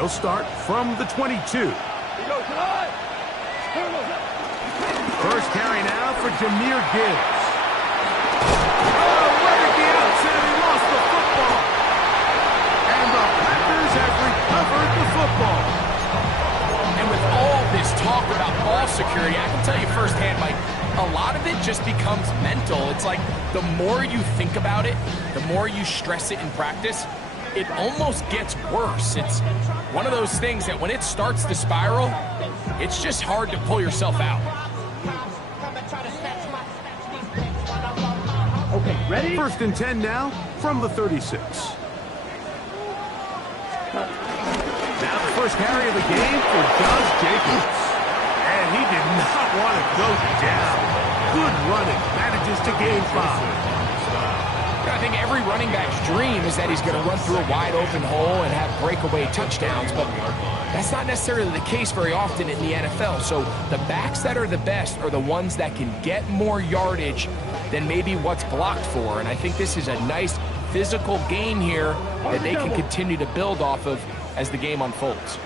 They'll start from the 22. First carry now for Jahmyr Gibbs. Oh, right at the outset, he lost the football. And the Packers have recovered the football. And with all this talk about ball security, I can tell you firsthand, Mike, a lot of it just becomes mental. It's like the more you think about it, the more you stress it in practice, it almost gets worse. It's one of those things that when it starts to spiral, it's just hard to pull yourself out. Okay, ready? First and 10 now from the 36. Now the first carry of the game for Josh Jacobs. And he did not want to go down. Good running. Manages to gain 5. I think every running back's dream is that he's going to run through a wide open hole and have breakaway touchdowns, but that's not necessarily the case very often in the NFL. So the backs that are the best are the ones that can get more yardage than maybe what's blocked for. And I think this is a nice physical gain here that they can continue to build off of as the game unfolds.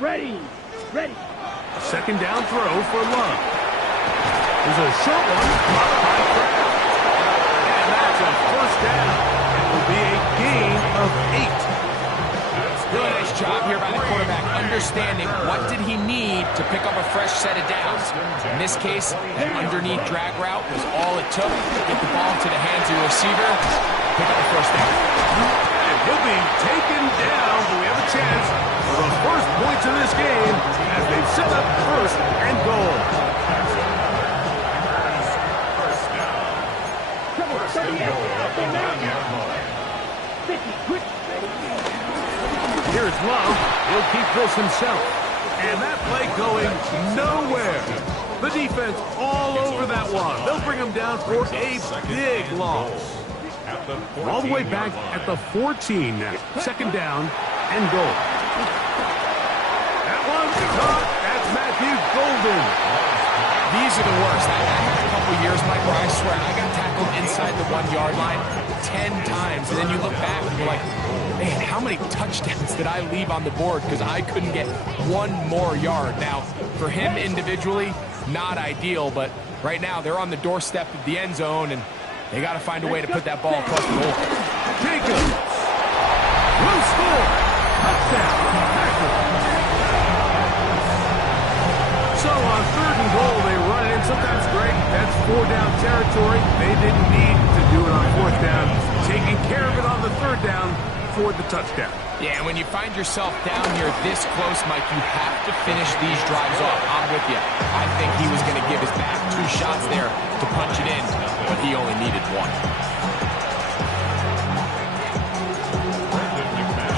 Ready. Second down throw for Love. There's a short one. And that's a first down. It will be a gain of 8. Really nice job here by the quarterback, understanding what did he need to pick up a fresh set of downs. In this case, that underneath drag route was all it took to get the ball to the hands of the receiver, pick up a first down. And he'll be taken down, but we have a chance for the first points of this game as they've set up first and goal. Here's Love. He'll keep this himself. And that play going nowhere. The defense all over that one. They'll bring him down for a big loss. All the way back at the 14 now. Second down and goal. That one's caught. That's Matthew Golden. These are the worst. I had a couple years, Mike, where I swear I got tackled inside the 1-yard line 10 times. And then you look back and you're like, man, how many touchdowns did I leave on the board because I couldn't get one more yard? Now, for him individually, not ideal, but right now they're on the doorstep of the end zone, and they got to find a way to put that ball across the goal. Jacobs will score. Touchdown. Packers. So on third and goal, they run it in. Sometimes great. That's 4-down territory. They didn't need to do it on 4th down. Taking care of it on the 3rd down for the touchdown. Yeah, and when you find yourself down here this close, Mike, you have to finish these drives off. I'm with you. I think he was going to give his back 2 shots there to punch it in, but he only needed 1.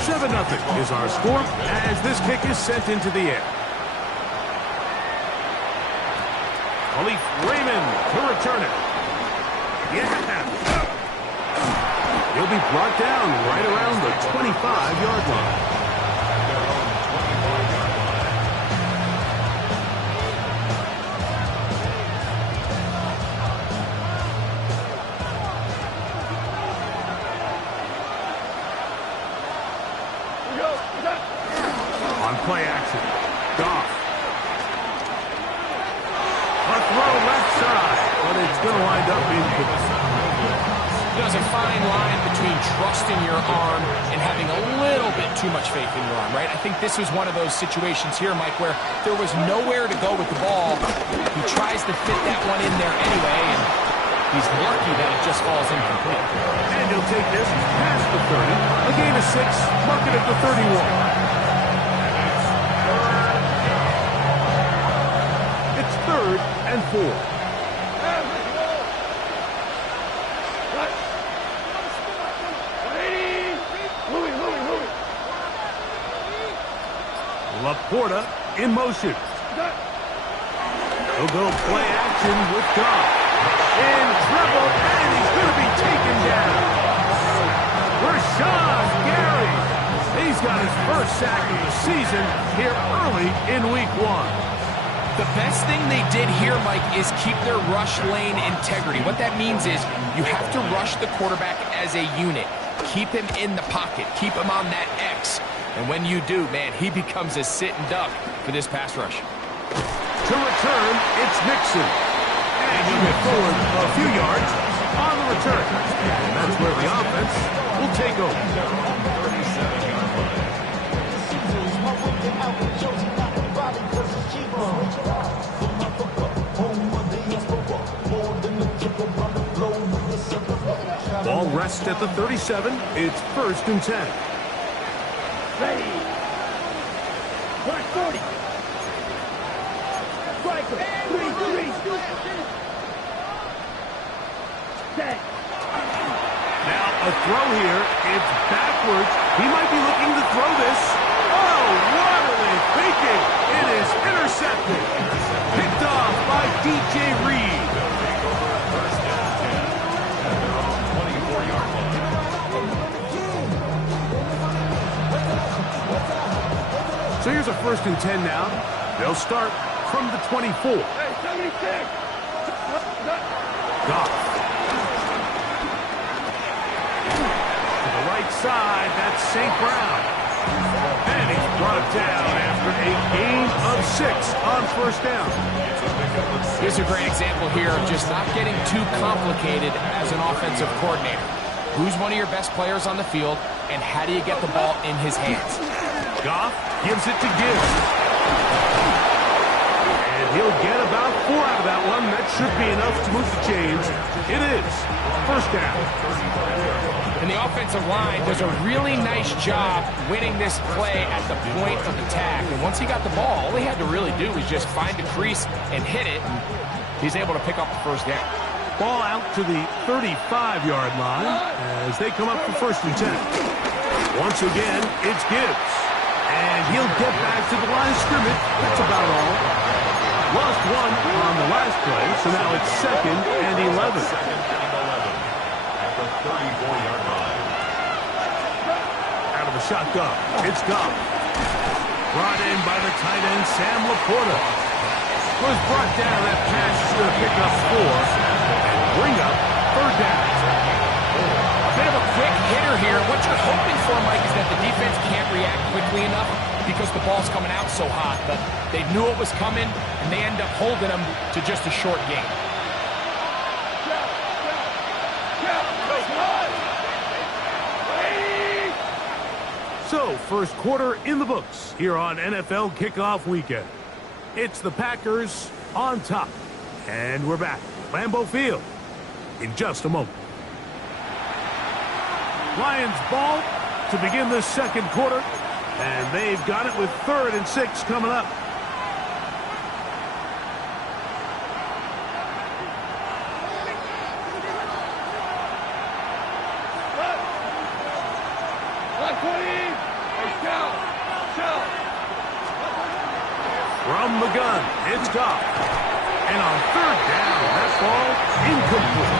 7-0 is our score as this kick is sent into the air. Khalif Raymond to return it. Yeah. He'll be brought down right around the 25-yard line. On play action, Goff. A throw left side, but it's going to wind up incomplete. There's a fine line between trusting your arm and having a little bit too much faith in your arm, right? I think this was one of those situations here, Mike, where there was nowhere to go with the ball. He tries to fit that one in there anyway, and he's lucky that it just falls incomplete. And he'll take this past the 30, a gain of 6, mark it at the 31. It's 3rd and 4. Laporta in motion. He'll go play action with Goff. In trouble, and he's going to be taken down. Rashawn Gary. He's got his first sack of the season here early in week 1. The best thing they did here, Mike, is keep their rush lane integrity. What that means is you have to rush the quarterback as a unit. Keep him in the pocket. Keep him on that X. And when you do, man, he becomes a sitting duck for this pass rush. To return, it's Mixon. And he'll get forward a few yards on the return. And that's where the offense will take over. Ball rests at the 37. It's 1st and 10. Ready. Mark 40. Striker. 3-3. Set. Now a throw here. It's backwards. He might be looking to throw this. Oh, what are they thinking? It is intercepted. Picked off by DJ Reed. So here's a 1st and 10 now. They'll start from the 24. Goff. To the right side, that's St. Brown. And he's brought down after a gain of 6 on 1st down. Here's a great example here of just not getting too complicated as an offensive coordinator. Who's one of your best players on the field, and how do you get the ball in his hands? Goff gives it to Gibbs. And he'll get about 4 out of that one. That should be enough to move the chains. It is 1st down. And the offensive line does a really nice job winning this play at the point of attack. And once he got the ball, all he had to really do was just find the crease and hit it. And he's able to pick up the 1st down. Ball out to the 35-yard line as they come up for 1st and 10. Once again, it's Gibbs. And he'll get back to the line of scrimmage. That's about all. Lost 1 on the last play, so now it's 2nd and 11. Out of the shotgun, it's Goff. Brought in by the tight end, Sam Laporta. Was brought down. That pass is going to pick up 4 and bring up 3rd down. A bit of a quick hitter here. What you're hoping for, Mike, is that the defense can't react quickly enough because the ball's coming out so hot. But they knew it was coming, and they end up holding them to just a short game. So, 1st quarter in the books here on NFL Kickoff Weekend. It's the Packers on top. And we're back. Lambeau Field in just a moment. Lions ball to begin this 2nd quarter. And they've got it with 3rd and 6 coming up. From the gun, it's Goff. And on 3rd down, that ball incomplete.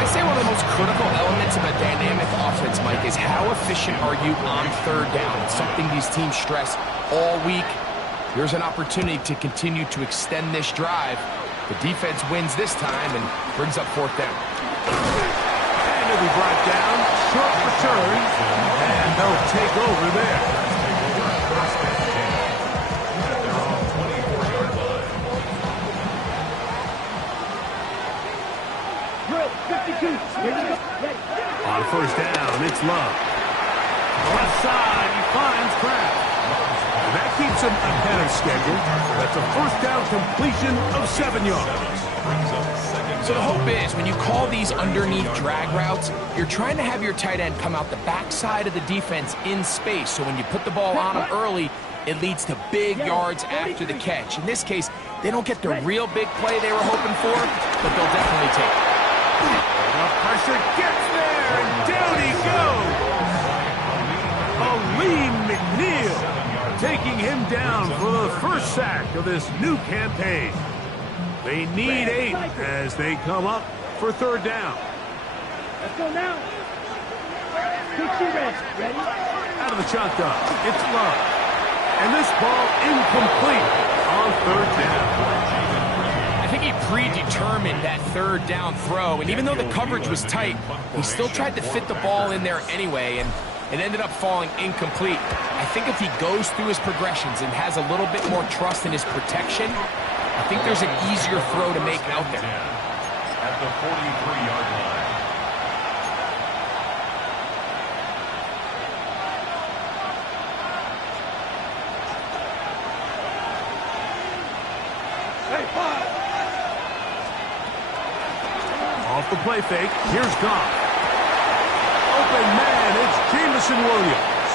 I say one of the most critical elements of a dynamic offense, Mike, is how efficient are you on 3rd down? It's something these teams stress all week. Here's an opportunity to continue to extend this drive. The defense wins this time and brings up 4th down. And he'll be brought down. Short return. And they'll take over there. On 1st down, it's Love. Left side, he finds Kraft. That keeps him ahead of schedule. That's a 1st down completion of 7 yards. So the hope is, when you call these underneath drag routes, you're trying to have your tight end come out the backside of the defense in space. So when you put the ball on him early, it leads to big yards after the catch. In this case, they don't get the real big play they were hoping for, but they'll definitely take it. The pressure gets there, and down he goes. Aleem McNeil taking him down for the 1st sack of this new campaign. They need 8 as they come up for 3rd down. Let's go now. 60 red. Ready? Out of the shotgun, it's Love. And this ball incomplete on 3rd down. I think he predetermined that third down throw, and even though the coverage was tight, he still tried to fit the ball in there anyway, and it ended up falling incomplete. I think if he goes through his progressions and has a little bit more trust in his protection, I think there's an easier throw to make out there. At the 43-yard line. Off the play fake, here's Goff. Open man, it's Jameson Williams.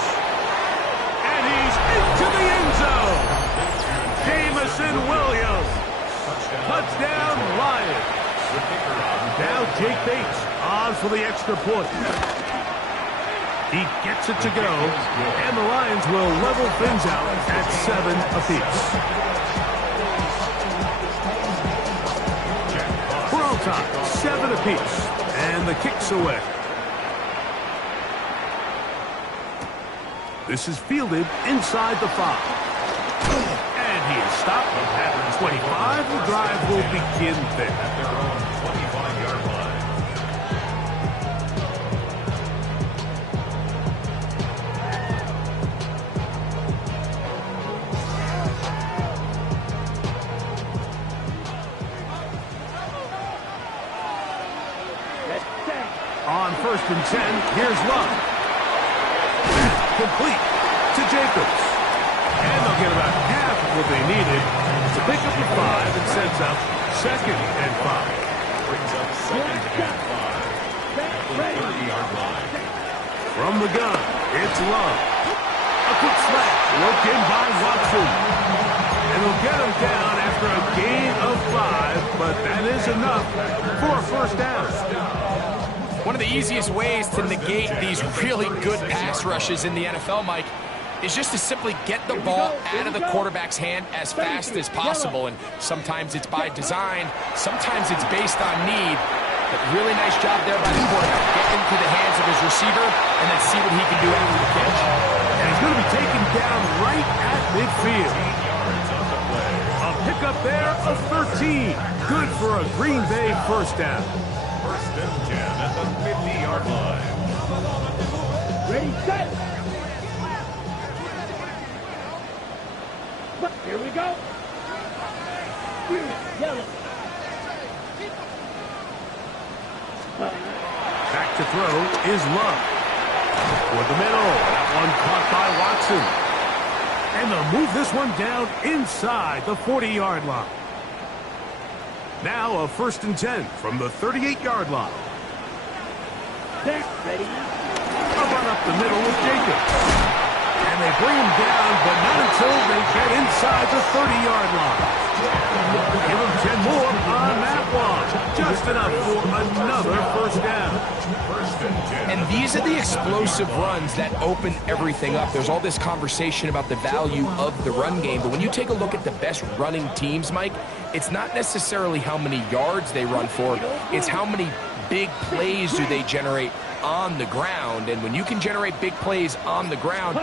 And he's into the end zone. Jameson Williams. Touchdown, Lions. Now Jake Bates on for the extra point. He gets it to go, and the Lions will level things out at 7 apiece. We're on top, 7 apiece, and the kick's away. This is fielded inside the 5. And he is stopped at 25. The drive will begin there. At their own 25-yard line. On 1st and 10, here's Love. Complete to Jacobs. And they'll get about half of what they needed to pick up the 5 and sets up 2nd and 5. Brings up 2nd and 5. At the 30-yard line. From the gun, it's Love. A quick slash, worked in by Watson. And they'll get him down after a gain of 5, but that is enough for a first down. One of the easiest ways to negate these really good pass rushes in the NFL, Mike, is just to simply get the ball out of the quarterback's hand as fast as possible. And sometimes it's by design, sometimes it's based on need. But really nice job there by the quarterback. Get into the hands of his receiver and then see what he can do after the catch. And he's going to be taken down right at midfield. A pickup there of 13. Good for a Green Bay first down. 1st and 10 at the 50-yard line. Ready, set. Here we go. Yellow. Back to throw is Love. For the middle. That one caught by Watson. And they'll move this one down inside the 40-yard line. Now a 1st and 10 from the 38-yard line. Ready. A run up the middle with Jacobs. And they bring him down, but not until they get inside the 30-yard line. Give him 10 more on that one. Just enough for another first down. 1st and 10. And these are the explosive runs that open everything up. There's all this conversation about the value of the run game, but when you take a look at the best running teams, Mike, it's not necessarily how many yards they run for, it's how many big plays do they generate on the ground. And when you can generate big plays on the ground,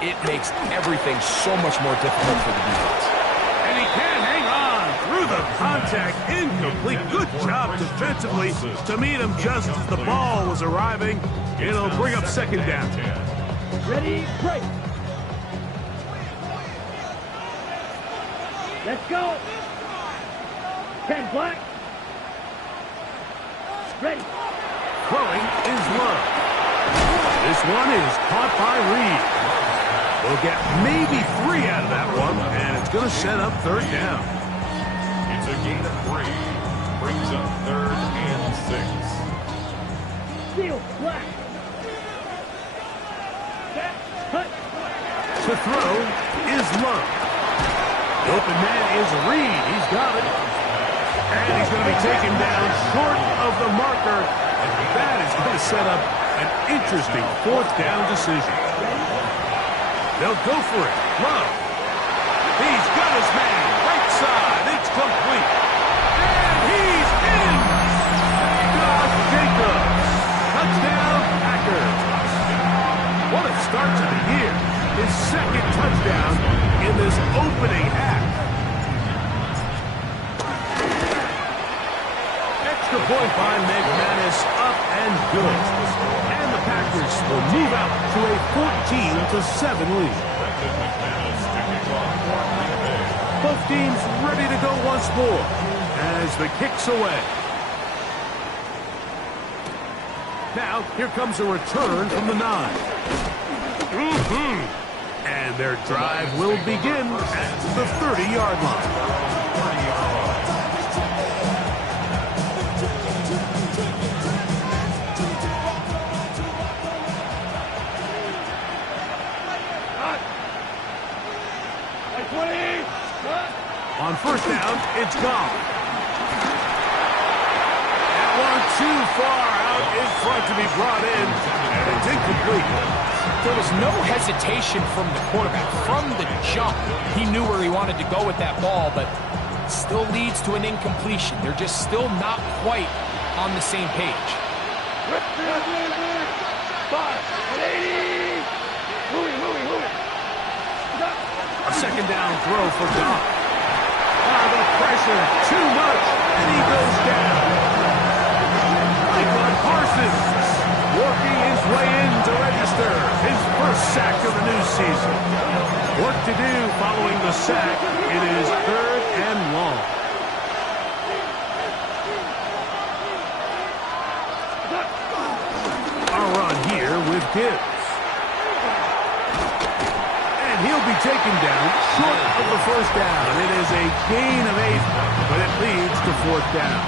it makes everything so much more difficult for the defense. And he can hang on through the contact. Incomplete. Good job defensively to meet him just as the ball was arriving. It'll bring up 2nd down. Ready, break. Let's go. 10 black. Ready. Throwing is Love. This one is caught by Reed. We'll get maybe 3 out of that one, and it's going to set up 3rd down. It's a gain of 3. Brings up 3rd and 6. Steel black. Cut. To throw is Love. The open man is Reed. He's got it. And he's going to be taken down short of the marker. And that is going to set up an interesting 4th down decision. They'll go for it. Love. He's got his man. Right side. It's complete. And he's in. Josh Jacobs. Touchdown, Packers. What a start to the year. His 2nd touchdown in this opening half. Extra point by McManus, up and good. And the Packers will move out to a 14-7 lead. Both teams ready to go once more as the kick's away. Now, here comes a return from the 9. And their drive will begin at the 30-yard line. On first down, it's gone. That one too far out in front to be brought in, and it's incomplete. There was no hesitation from the quarterback. From the jump, he knew where he wanted to go with that ball, but still leads to an incompletion. They're just still not quite on the same page. 5-80. A second down throw for Goff. The pressure, too much, and he goes down. Michael Parsons working his way in to register his first sack of the new season. Work to do following the sack. It is 3rd and long. A run here with Gibbs. He'll be taken down short of the first down. It is a gain of 8, but it leads to 4th down.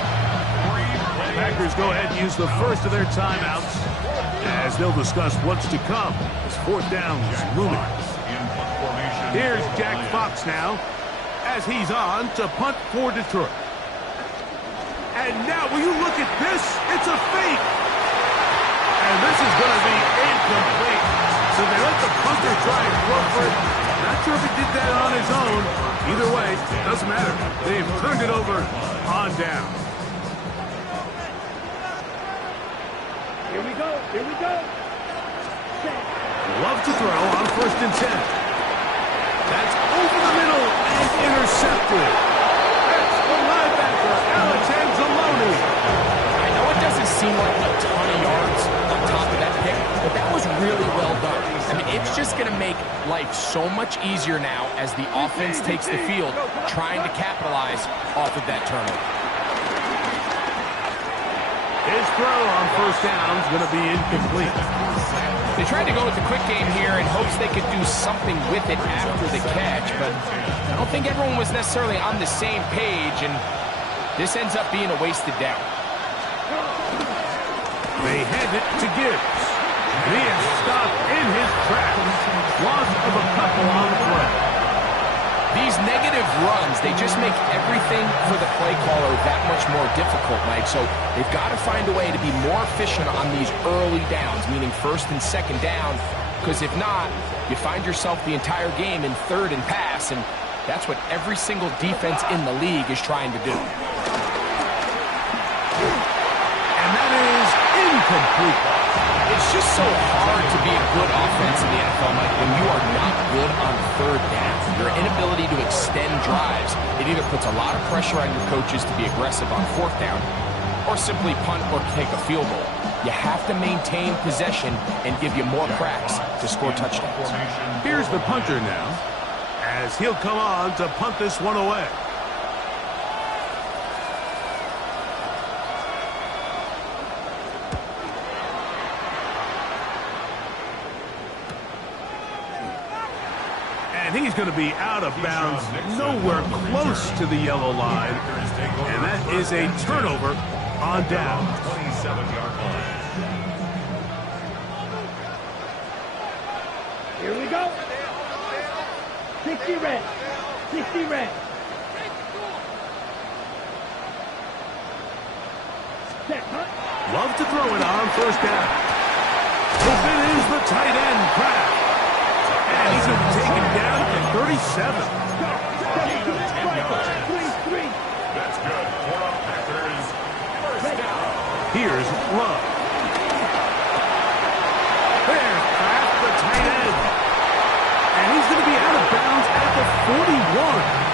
Packers go ahead and use the first of their timeouts as they'll discuss what's to come as 4th down is looming. Here's Jack Fox now as he's on to punt for Detroit. And now, will you look at this? It's a fake. And this is going to be incomplete. So they let the punter try and throw for it. Not sure if he did that on his own. Either way, doesn't matter. They've turned it over on down. Here we go. Here we go. Love to throw on 1st and 10. That's over the middle and intercepted. That's the linebacker, Alex Anzalone. I know it doesn't seem like a ton of yards on top of that pick, but that was really well done. I mean, it's just going to make life so much easier now as the offense takes the field, trying to capitalize off of that turnover. His throw on 1st down is going to be incomplete. They tried to go with the quick game here in hopes they could do something with it after the catch, but I don't think everyone was necessarily on the same page, and this ends up being a wasted down. They hand it to Gibbs. And he is stopped in his tracks. Loss of a couple on the play. These negative runs, they just make everything for the play caller that much more difficult, Mike. So they've got to find a way to be more efficient on these early downs, meaning 1st and 2nd down, because if not, you find yourself the entire game in 3rd and pass, and that's what every single defense in the league is trying to do. And that is incomplete. It's just so hard to be a good offense in the NFL, Mike, when you are not good on 3rd down. Your inability to extend drives, it either puts a lot of pressure on your coaches to be aggressive on 4th down or simply punt or take a field goal. You have to maintain possession and give you more cracks to score touchdowns. Here's the punter now as he'll come on to punt this one away. And he's going to be out of bounds, nowhere close to the yellow line. And that is a turnover on down. 27-yard line. Here we go. 60 red. 60 red. Set, huh? Love to throw it on 1st down. Open is the tight end, Kraft. And he's going to be taken down at 37. That's good. For the Packers, 1st down. Here's Love. There's Kraft, the tight end. And he's going to be out of bounds at the 41.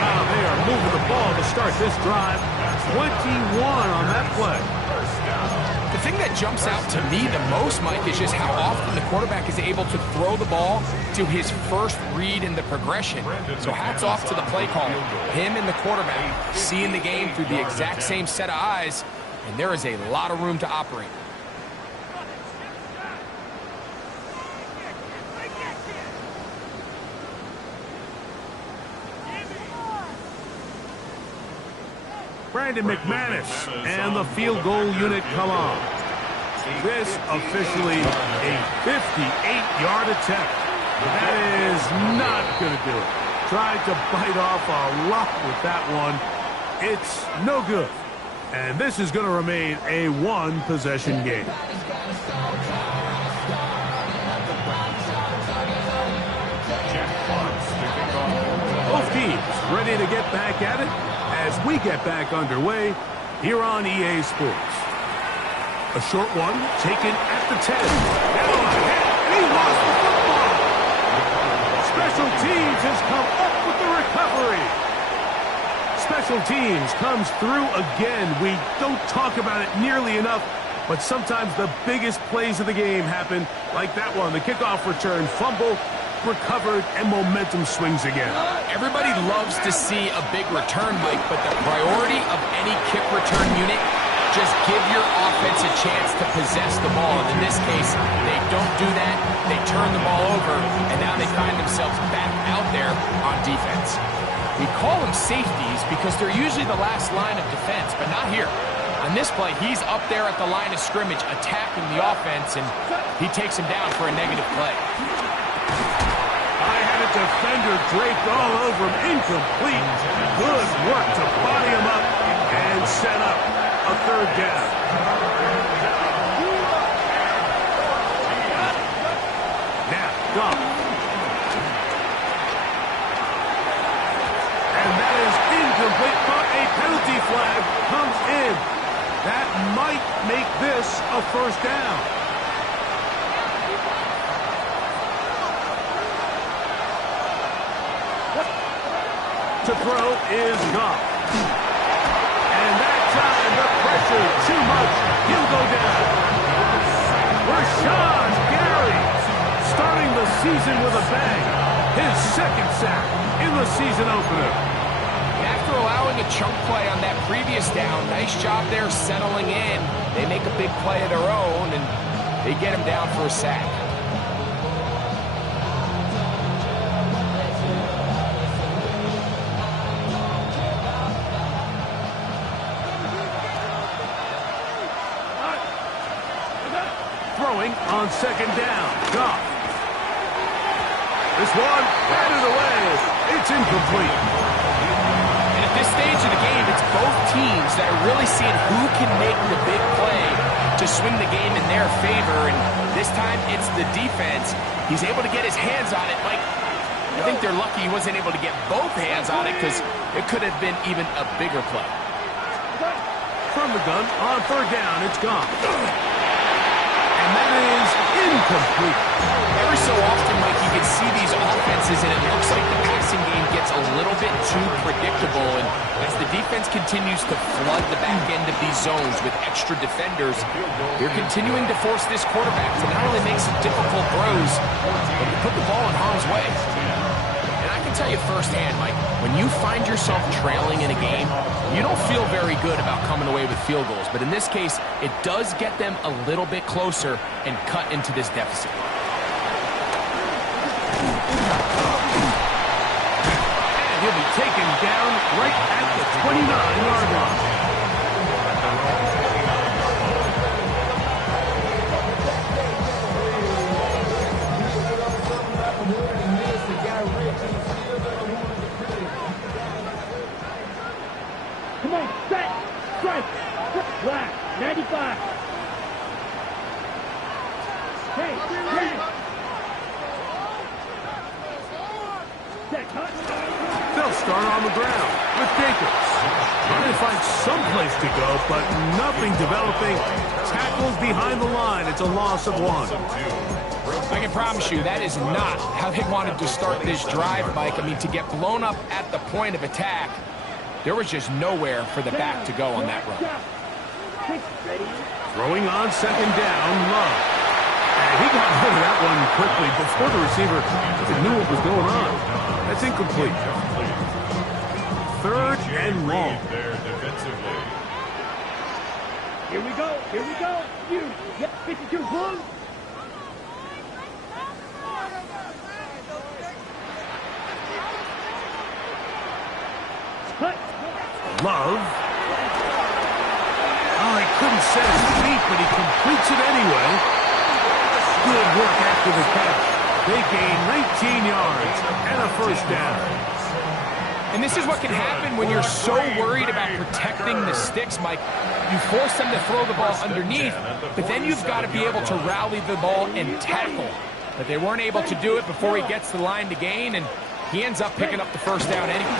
Wow, they are moving the ball to start this drive. 21 on that play. The thing that jumps out to me the most, Mike, is just how often the quarterback is able to throw the ball to his first read in the progression. So hats off to the play caller. Him and the quarterback seeing the game through the exact same set of eyes, and there is a lot of room to operate. Brandon McManus and the field goal unit come on. This officially a 58-yard attempt. That is not going to do it. Tried to bite off a lot with that one. It's no good. And this is going to remain a one-possession game. Both teams ready to get back at it as we get back underway here on EA Sports. A short one taken at the 10. Now ahead, and he lost the football. Special teams has come up with the recovery. Special teams comes through again. We don't talk about it nearly enough, but sometimes the biggest plays of the game happen like that one. The kickoff return, fumble, recovered, and momentum swings again. Everybody loves to see a big return, Mike, but the priority of any kick return unit, just give your offense a chance to possess the ball. And in this case, they don't do that. They turn the ball over, and now they find themselves back out there on defense. We call them safeties because they're usually the last line of defense, but not here. On this play, he's up there at the line of scrimmage attacking the offense, and he takes him down for a negative play. Defender draped all over him, incomplete. Good work to body him up and set up a third down. Now, Goff. And that is incomplete, but a penalty flag comes in. That might make this a first down. To throw is Goff. And that time, the pressure too much. He'll go down. Rashan Gary starting the season with a bang. His second sack in the season opener. After allowing a chunk play on that previous down, nice job there settling in. They make a big play of their own, and they get him down for a sack. On second down, Goff. This one, batted away. It's incomplete. And at this stage of the game, it's both teams that are really seeing who can make the big play to swing the game in their favor. And this time, it's the defense. He's able to get his hands on it. Mike, I think they're lucky he wasn't able to get both hands on it because it could have been even a bigger play. From the gun, on third down, it's Goff. And that is incomplete. Every so often, Mike, you can see these offenses, and it looks like the passing game gets a little bit too predictable. And as the defense continues to flood the back end of these zones with extra defenders, they're continuing to force this quarterback to not only make some difficult throws, but to put the ball in harm's way. And I can tell you firsthand, Mike, when you find yourself trailing in a game, you don't feel very good about coming away with field goals. But in this case, it does get them a little bit closer and cut into this deficit. And he'll be taken down right at the 29-yard line. Come on, set, strike, black, 95. Hey, They'll start on the ground with Jacobs. Trying to find some place to go, but nothing developing. Tackles behind the line. It's a loss of one. I can promise you that is not how they wanted to start this drive, Mike. I mean, to get blown up at the point of attack, There was just nowhere for the back to go on that run. Throwing on second down, Love. And he got rid of that one quickly before the receiver even knew what was going on. That's incomplete. Third and long. There defensively. Here we go. Here we go. You. Yep, 52 Blue. Love. Oh, he couldn't set his feet, but he completes it anyway. Good work after the catch. They gain 19 yards and a first down. And this is what can happen when you're so worried about protecting the sticks, Mike. You force them to throw the ball underneath, but then you've got to be able to rally the ball and tackle. But they weren't able to do it before he gets the line to gain, and he ends up picking up the first down anyway.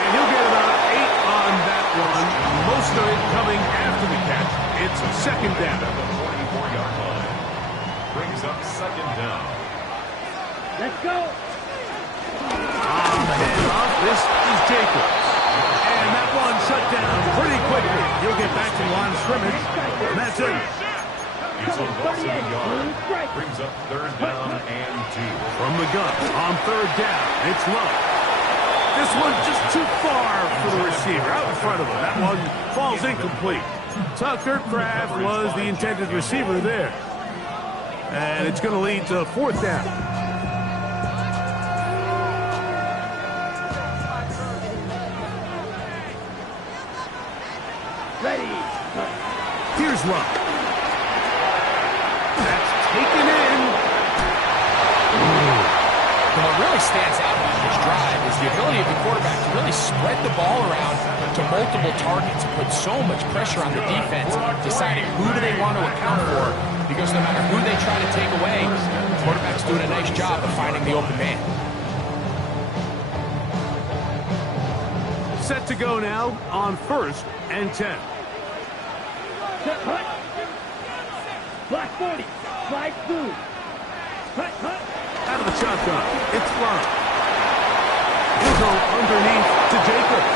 And he'll get about 8 on that one. Most of it coming after the catch. It's second down. At the 44-yard line. Brings up second down. Let's go. On the handoff, this is Jacobs. And that one shut down pretty quickly. He'll get back to the line of scrimmage, and that's it. He's on loss of a yard. Brings up third down and 2. From the gun, on third down, it's Love. This one just too far for the receiver, out in front of him. That one falls incomplete. Tucker Kraft was the intended receiver there. And it's going to lead to fourth down. Ready. Here's Love. That's taken in. What really stands out about this drive is the ability of the quarterback to really spread the ball around to multiple targets, put so much pressure on the defense, deciding who do they want to account for, because no matter who they try to take away, the quarterback's doing a nice job of finding the open man. Set to go now on first and 10. Set, hut. Black 40. Flag blue. Hut, hut. Out of the shotgun, it's Love. He'll go underneath to Jacobs.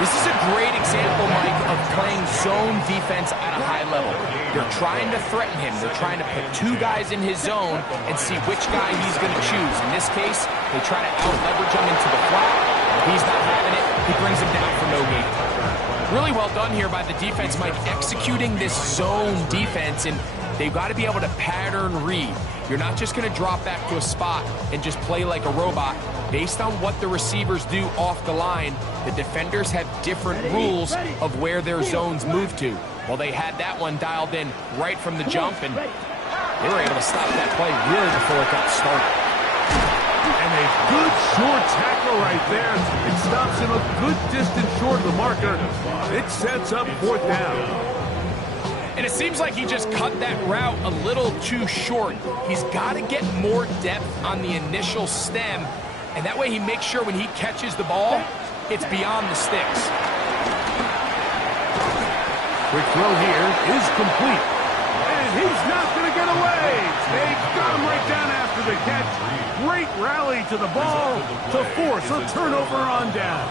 This is a great example, Mike, of playing zone defense at a high level. They're trying to threaten him. They're trying to put 2 guys in his zone and see which guy he's going to choose. In this case, they try to out-leverage him into the flat. If he's not having it, he brings him down for no gain. Really well done here by the defense, Mike, executing this zone defense, and they've got to be able to pattern read. You're not just going to drop back to a spot and just play like a robot. Based on what the receivers do off the line, the defenders have different rules of where their zones move to. Well, they had that one dialed in right from the jump, and they were able to stop that play really before it got started. And a good short tackle right there. It stops him a good distance short of the marker. It sets up fourth down. And it seems like he just cut that route a little too short. He's got to get more depth on the initial stem, and that way he makes sure when he catches the ball, it's beyond the sticks. Quick throw here is complete. And he's not going to get away. They got him right down after the catch. Great rally to the ball to force a turnover on down.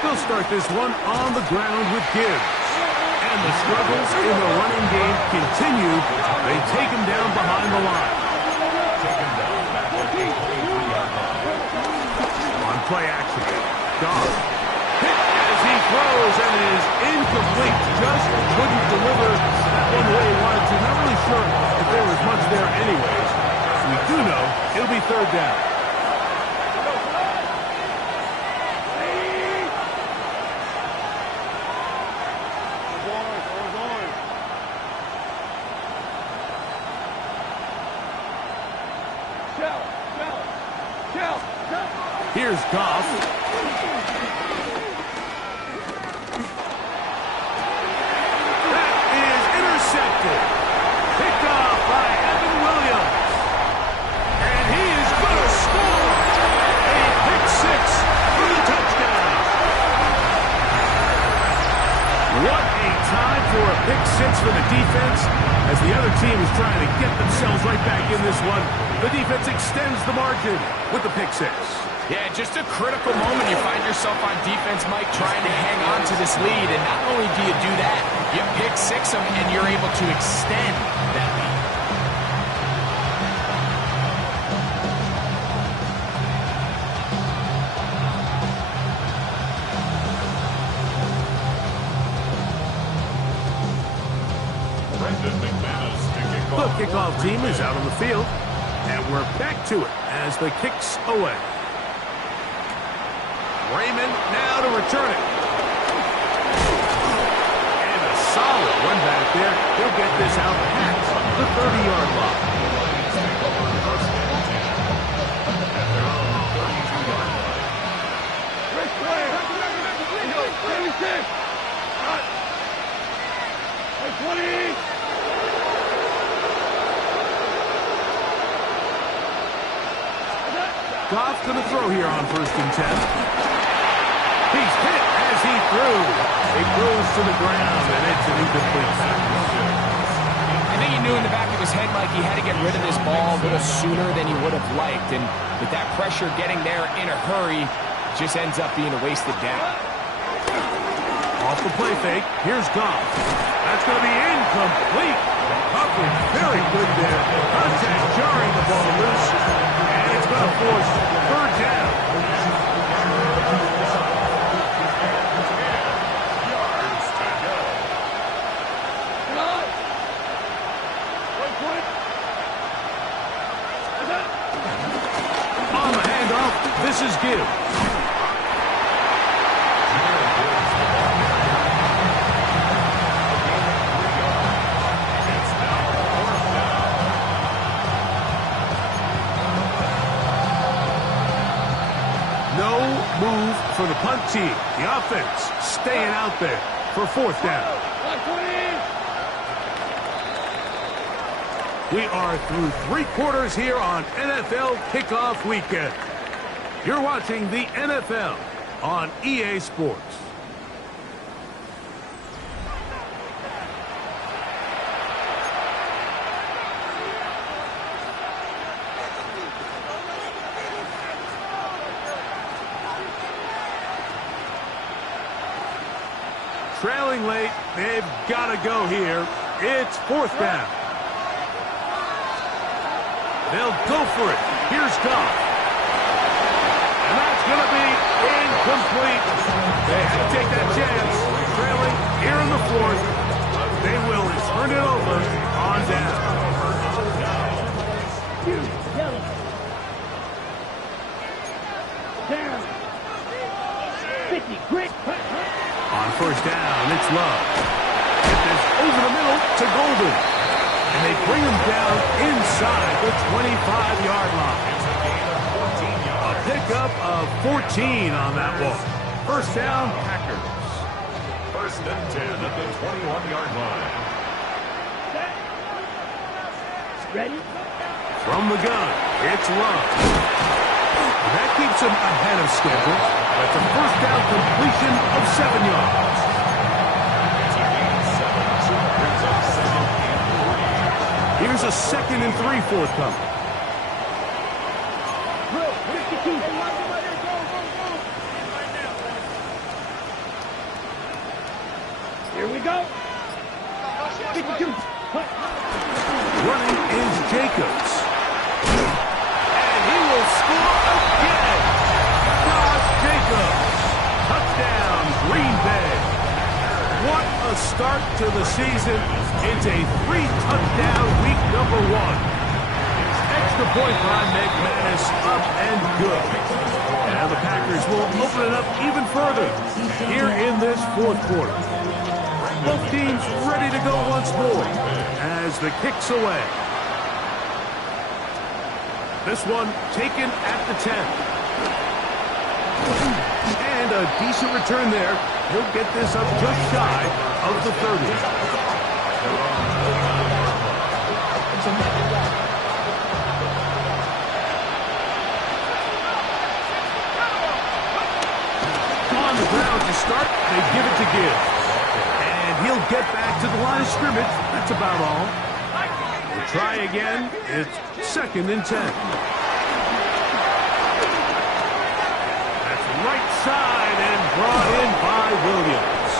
They'll start this one on the ground with Gibbs. And the struggles in the running game continue. They take him down behind the line. On play action, Goff hit as he throws and is incomplete. Just couldn't deliver that one the way he wanted to. Not really sure if there was much there anyways. We do know it'll be third down. Here's Goff. That is intercepted. Picked off by Evan Williams. And he is going to score. A pick six for the touchdown. What a time for a pick for the defense. As the other team is trying to get themselves right back in this one, the defense extends the margin with the pick six. Yeah, just a critical moment. You find yourself on defense, Mike, trying to hang on to this lead. And not only do you do that, you pick six them, and you're able to extend that lead. The kickoff team is out on the field, and we're back to it as the kick's away. Raymond now to return it. And a solid run back there. He'll get this out past the 30-yard line. Goff going to throw here on 1st and 10. He's hit as he threw. It goes to the ground, and it's an incomplete pass. I think he knew in the back of his head, Mike, he had to get rid of this ball a little sooner than he would have liked. And with that pressure getting there in a hurry, it just ends up being a wasted down. Off the play fake, here's Goff. That's going to be incomplete. Goff is very good there. Contact jarring the ball loose. And it's going to force 3rd down. On the handoff, this is Gibbs. Move for the punt team. The offense staying out there for 4th down. We are through 3 quarters here on NFL Kickoff Weekend. You're watching the NFL on EA Sports. Trailing late, they've got to go here. It's 4th down. They'll go for it. Here's Goff. And that's going to be incomplete. They had to take that chance. Trailing here in the 4th. They will turn it over on down. Down. 50, grit. On 1st down, it's Love. Get this over the middle to Golden. And they bring him down inside the 25-yard line. A pickup of 14 on that one. 1st down, Packers. 1st and 10 at the 21-yard line. Ready? From the gun, it's Love. That keeps him ahead of schedule. That's a 1st down completion of 7 yards. Here's a 2nd and 3 forthcoming. Here we go. 52. Running is Jacobs. And he will score again. Josh Jacobs. Touchdown, Green Bay. What a start to the season. It's a 3-touchdown week number 1. Extra point by McManus, up and good. And the Packers will open it up even further here in this 4th quarter. Both teams ready to go once more as the kick's away. This one taken at the 10. And a decent return there. He'll get this up just shy of the 30. On the ground to start, they give it to Gibbs. And he'll get back to the line of scrimmage. That's about all. We'll try again. It's 2nd and 10. That's right side and brought in by Williams.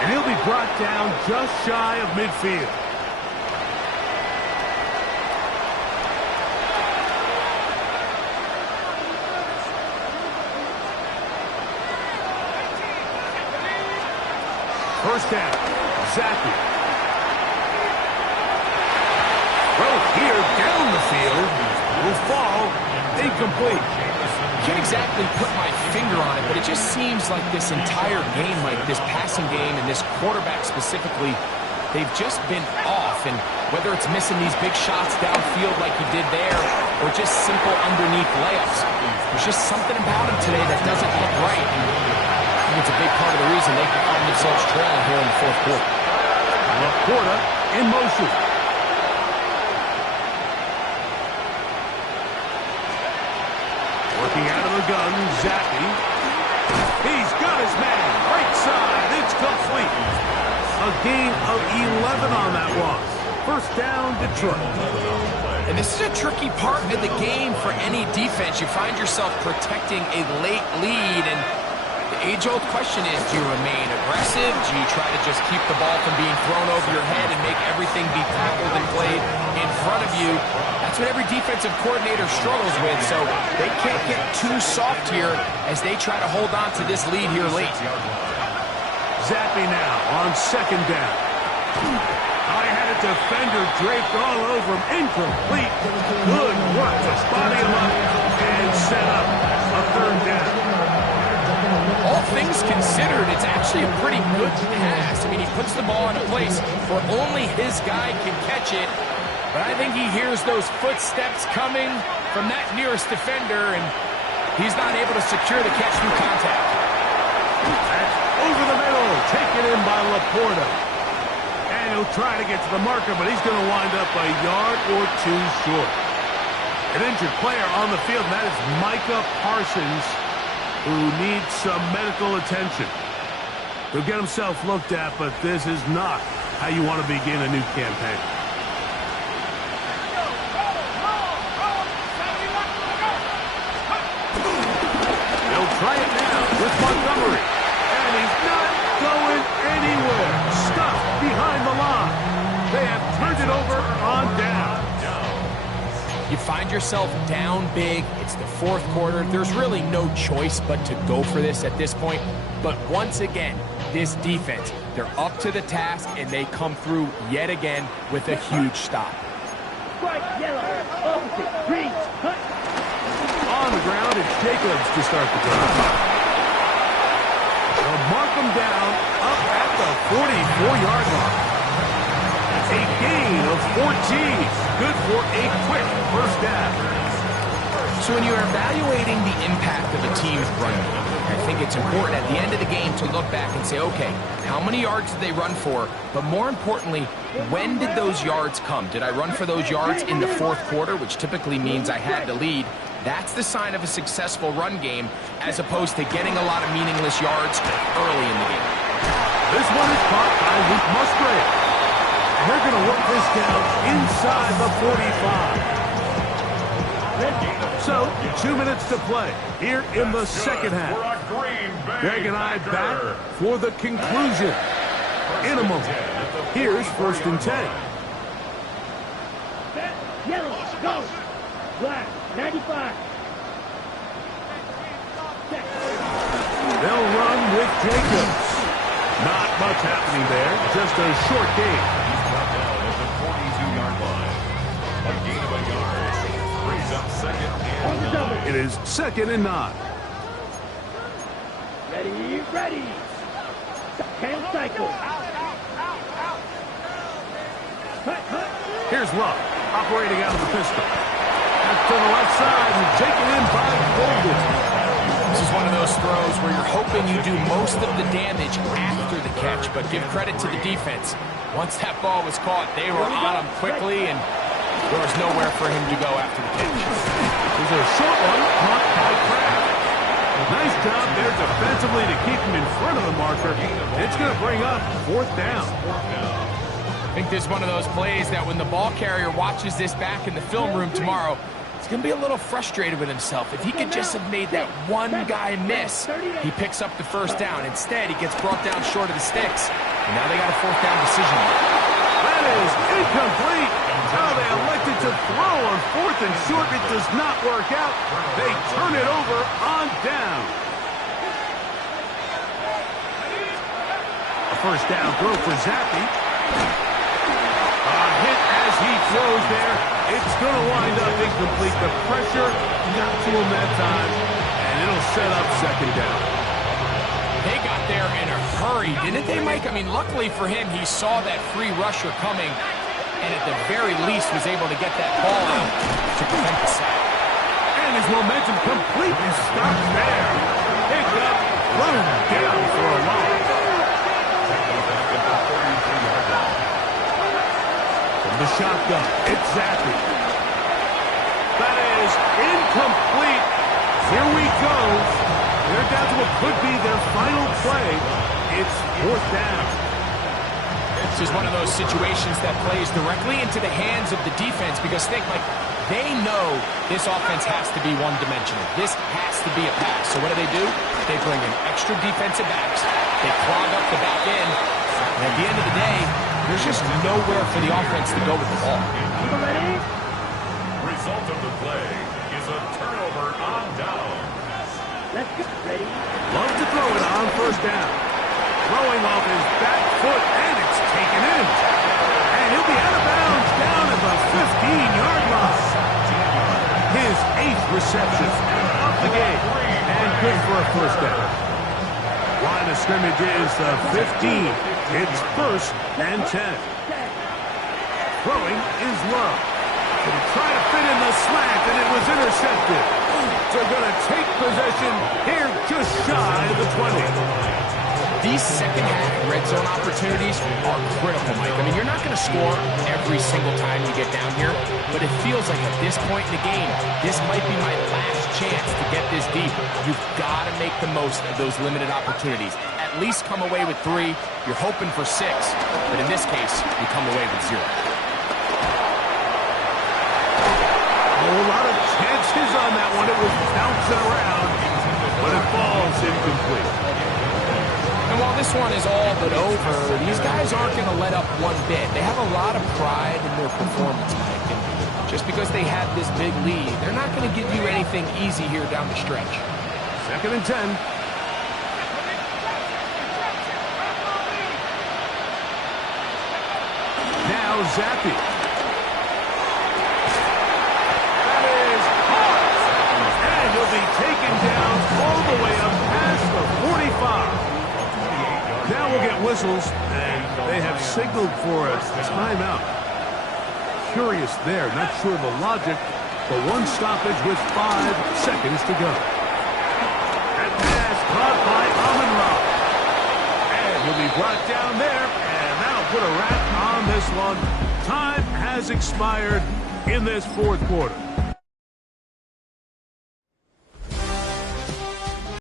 And he'll be brought down just shy of midfield. First down, Zappe. Throw here down the field. Will fall incomplete. Can't exactly put my finger on it, but it just seems like this entire game, like this passing game and this quarterback specifically, they've just been off. And whether it's missing these big shots downfield like he did there or just simple underneath layups, there's just something about him today that doesn't look right. And I think it's a big part of the reason they find themselves trailing here in the 4th quarter. LaPorta in motion. Working out of the gun, Zappe. He's got his man. Right side. It's complete. A gain of 11 on that one. First down, Detroit. And this is a tricky part of the game for any defense. You find yourself protecting a late lead, and the age-old question is, do you remain aggressive? Do you try to just keep the ball from being thrown over your head and make everything be tackled and played in front of you? That's what every defensive coordinator struggles with, so they can't get too soft here as they try to hold on to this lead here late. Zappe now on 2nd down. I had a defender draped all over him. Incomplete. Good work to spot him up and set up a 3rd down. All things considered, it's actually a pretty good pass. I mean, he puts the ball in a place where only his guy can catch it. But I think he hears those footsteps coming from that nearest defender, and he's not able to secure the catch through contact. That's over the middle. Taken in by LaPorta. And he'll try to get to the marker, but he's going to wind up a yard or 2 short. An injured player on the field, and that is Micah Parsons, who needs some medical attention. He'll get himself looked at, but this is not how you want to begin a new campaign. They'll try it now with Montgomery. And he's not going anywhere. Stuck behind the line. They have turned it over on down. You find yourself down big. It's the 4th quarter. There's really no choice but to go for this at this point. But once again, this defense, they're up to the task, and they come through yet again with a huge stop. Strike yellow. Opposite. Green. Cut. On the ground, it's Jacobs to start the drive. They'll mark him down up at the 44-yard line. A gain of 14. Good for a quick first down. So when you're evaluating the impact of a team's run game, I think it's important at the end of the game to look back and say, okay, how many yards did they run for? But more importantly, when did those yards come? Did I run for those yards in the 4th quarter, which typically means I had the lead? That's the sign of a successful run game, as opposed to getting a lot of meaningless yards early in the game. This one is caught by Luke Musgrave. And they're going to work this down inside the 45. So, 2 minutes to play here in the 2nd half. Greg and I back for the conclusion in a moment. Here's 1st and 10. Yellow. Go. Black. 95. They'll run with Jacobs. Not much happening there. Just a short gain. He's brought down at the 42-yard line. A gain of a yard. Brings up 2nd and 9. It is 2nd and 9. Ready, ready. Hand cycle. Cut. Here's Luck, operating out of the pistol. That's to the left side and taken in by Golden. This is one of those throws where you're hoping you do most of the damage after the catch, but give credit to the defense. Once that ball was caught, they were on him quickly, and there was nowhere for him to go after the catch. There's a short one caught by Kraft. Nice job there defensively to keep him in front of the marker. It's going to bring up 4th down. I think this is one of those plays that when the ball carrier watches this back in the film room tomorrow, he's going to be a little frustrated with himself. If he could just have made that one guy miss, he picks up the 1st down. Instead, he gets brought down short of the sticks. And now they got a 4th down decision. That is incomplete. Now they elected to throw on 4th and short. It does not work out. They turn it over on down. A 1st down throw for Zappe. A hit as he throws there. It's going to wind up incomplete. The pressure got to him that time, and it'll set up 2nd down. They got there in a hurry, didn't they, Mike? I mean, luckily for him, he saw that free rusher coming, and at the very least was able to get that ball out to prevent the sack. And his momentum completely stopped there. Picked up, thrown down for a loss. From the shotgun, it's Zappe. That is incomplete. Here we go. They're down to what could be their final play. It's 4th down. This is one of those situations that plays directly into the hands of the defense because think, like, they know this offense has to be one-dimensional. This has to be a pass. So what do? They bring in extra defensive backs. They clog up the back end. And at the end of the day, there's just nowhere for the offense to go with the ball. Result of the play is a turnover on down. Let's go. Ready? Love to throw it on 1st down. Throwing off his back foot, and it's taken in. And he'll be out of bounds down at the 15-yard line. His 8th reception of the game, and good for a 1st down. Line of scrimmage is the 15. It's 1st and 10. Throwing is Love. Going to try to fit in the slant, and it was intercepted. So going to take possession here just shy of the 20. These second-half red zone opportunities are critical, Mike. I mean, you're not going to score every single time you get down here, but it feels like at this point in the game, this might be my last chance to get this deep. You've got to make the most of those limited opportunities. At least come away with 3. You're hoping for 6, but in this case, you come away with 0. A lot of chances on that one. It was bouncing around, but it falls incomplete. And while this one is all but over, these guys aren't going to let up one bit. They have a lot of pride in their performance, Mike. And just because they had this big lead, they're not going to give you anything easy here down the stretch. 2nd and 10. Now Zappe. That is hard. And he'll be taken down all the way up past the 45. Now we'll get whistles, and they have signaled for a timeout. Curious there, not sure of the logic, but one stoppage with 5 seconds to go. That pass caught by Amon-Ra. And he'll be brought down there, and that'll put a wrap on this one. Time has expired in this 4th quarter.